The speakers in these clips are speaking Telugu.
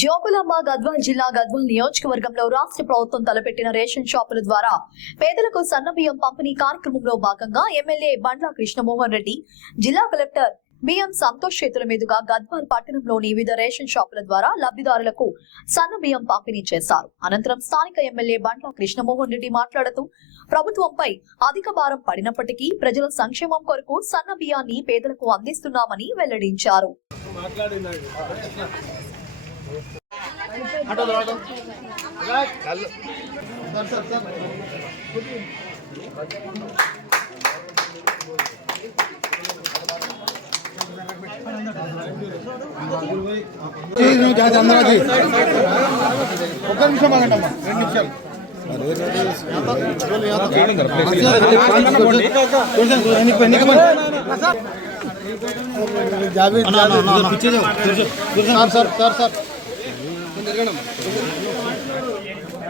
జోగులాంబ గద్వాల్ జిల్లా గద్వాల్ నియోజకవర్గంలో రాష్ట్ర ప్రభుత్వం తలపెట్టిన రేషన్ షాపుల ద్వారా పేదలకు సన్నబియ్యం పంపిణీ కార్యక్రమంలో భాగంగా ఎమ్మెల్యే బండ్ల కృష్ణమోహన్ రెడ్డి, జిల్లా కలెక్టర్ బిఎం సంతోష్ చేతుల మీదుగా గద్వాల్ పట్టణంలోని వివిధ రేషన్ షాపుల ద్వారా లబ్ధిదారులకు సన్నబియ్యం పంపిణీ చేశారు. అనంతరం స్థానిక ఎమ్మెల్యే బండ్ల కృష్ణమోహన్ రెడ్డి మాట్లాడుతూ ప్రభుత్వంపై అధిక భారం పడినప్పటికీ ప్రజల సంక్షేమం కొరకు సన్నబియ్యాన్ని పేదలకు అందిస్తున్నామని వెల్లడించారు.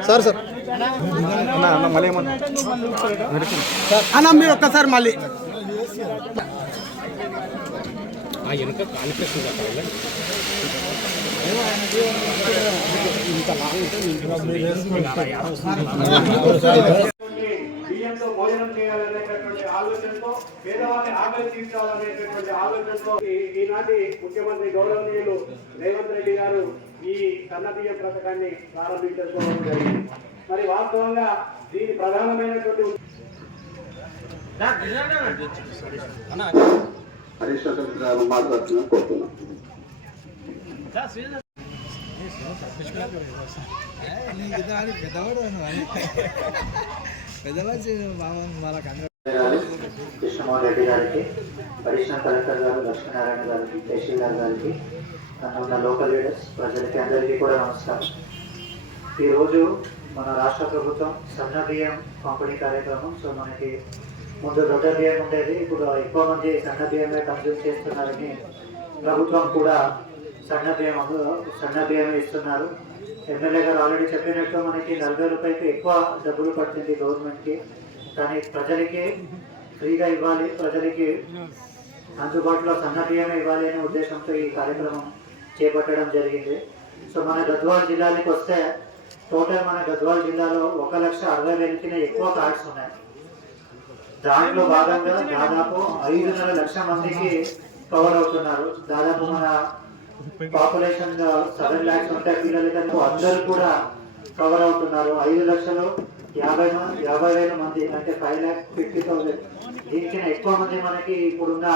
సార్ అన్న మీరు ఒక్కసారి మళ్ళీ బియ్యంతో భోజనం చేయాలనేటటువంటి ఆలోచనతో, పేదవాళ్ళని ఆకలి తీర్చాలనేటటువంటి ఆలోచనతో ఈనాటి ముఖ్యమంత్రి గౌరవనీయులు రేవంత్ రెడ్డి గారు ఈ సన్న బియ్యం పథకాన్ని ప్రారంభించుకోవడం జరిగింది. మరి వాస్తవంగా దీని ప్రధానమైనటువంటి కృష్ణమోహన్ రెడ్డి గారికి, అడిషనల్ కలెక్టర్ గారు లక్ష్మీనారాయణ గారికి, తహసీల్దార్ గారికి, ఉన్న లోకల్ లీడర్స్, ప్రజలకి అందరికీ కూడా నమస్కారం. ఈరోజు మన రాష్ట్ర ప్రభుత్వం సన్న బియ్యం పంపిణీ కార్యక్రమం. సో మనకి ముందు దొడ్డ బియ్యం ఉండేది, ఇప్పుడు ఎక్కువ మంది సన్న బియ్యమే కన్జ్యూమ్ చేస్తున్నారని ప్రభుత్వం కూడా సన్న బియ్యం ఇస్తున్నారు. ఎమ్మెల్యే గారు ఆల్రెడీ చెప్పినట్టు మనకి 40 రూపాయలకి ఎక్కువ డబ్బులు పడుతుంది గవర్నమెంట్కి, కానీ ప్రజలకి ఫ్రీగా ఇవ్వాలి, ప్రజలకి అందుబాటులో సన్న బియ్యమే ఇవ్వాలి అనే ఉద్దేశంతో ఈ కార్యక్రమం చేపట్టడం జరిగింది. సో మన గద్వాల్ జిల్లాకి వస్తే టోటల్ మన గద్వాల్ జిల్లాలో 1,60,000 ఎక్కువ కార్డ్స్ ఉన్నాయి. దాంట్లో భాగంగా దాదాపు 5.5 లక్షల మందికి కవర్ అవుతున్నారు. దాదాపు మన పాపులేషన్ 7 lakhs ఉంటే పిల్లలకి అందరూ కూడా కవర్ అవుతున్నారు. 5,50,000 మంది అంటే 5,50,000. దీనికన్నా ఎక్కువ మంది మనకి ఇప్పుడున్న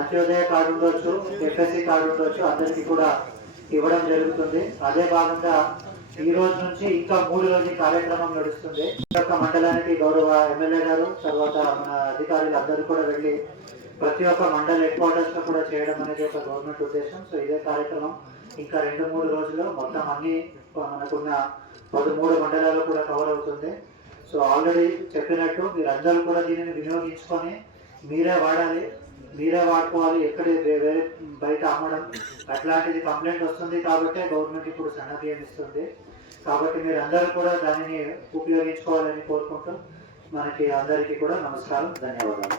అంత్యోదయ కార్డు ఉండొచ్చు, ఎఫ్ఎస్సి కార్డు ఉండొచ్చు, అందరికీ కూడా ఇవ్వడం జరుగుతుంది. అదే భాగంగా ఈ రోజు నుంచి ఇంకా 3 రోజుల కార్యక్రమం నడుస్తుంది. ఒక్క మండలానికి గౌరవ ఎమ్మెల్యే గారు, తర్వాత మన అధికారులు అందరూ కూడా వెళ్ళి ప్రతి ఒక్క మండల హెడ్ క్వార్టర్స్ లో కూడా చేయడం అనేది ఒక గవర్నమెంట్ ఉద్దేశం. సో ఇదే కార్యక్రమం ఇంకా 2-3 రోజుల్లో మొత్తం అన్ని మనకున్న 13 మండలాలు కూడా కవర్ అవుతుంది. సో ఆల్రెడీ చెప్పినట్టు మీరందరూ కూడా దీనిని వినియోగించుకొని మీరే వాడాలి, మీరే వాడుకోవాలి. ఎక్కడ వేరే బయట అమ్మడం అట్లాంటిది కంప్లైంట్ వస్తుంది కాబట్టి గవర్నమెంట్ ఇప్పుడు సన్న బియ్యం ఇస్తుంది. కాబట్టి మీరు అందరూ కూడా దానిని ఉపయోగించుకోవాలని కోరుకుంటూ మనకి అందరికీ కూడా నమస్కారం, ధన్యవాదాలు.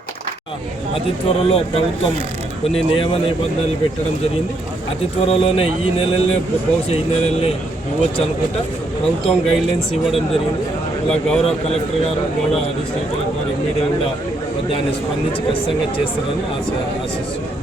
అతి త్వరలో ప్రభుత్వం కొన్ని నియమ నిబంధనలు పెట్టడం జరిగింది. అతి త్వరలోనే ఈ నెలలనే, బహుశా ఈ నెలలనే ఇవ్వచ్చు అనుకుంటా ప్రభుత్వం గైడ్లైన్స్ ఇవ్వడం జరిగింది. ఇలా గౌరవ కలెక్టర్ గారు, గౌరవ అడిషనల్ కలెక్టర్ గారు ఇమ్మీడియట్గా దాన్ని స్పందించి ఖచ్చితంగా చేస్తారని ఆశిస్తున్నాను.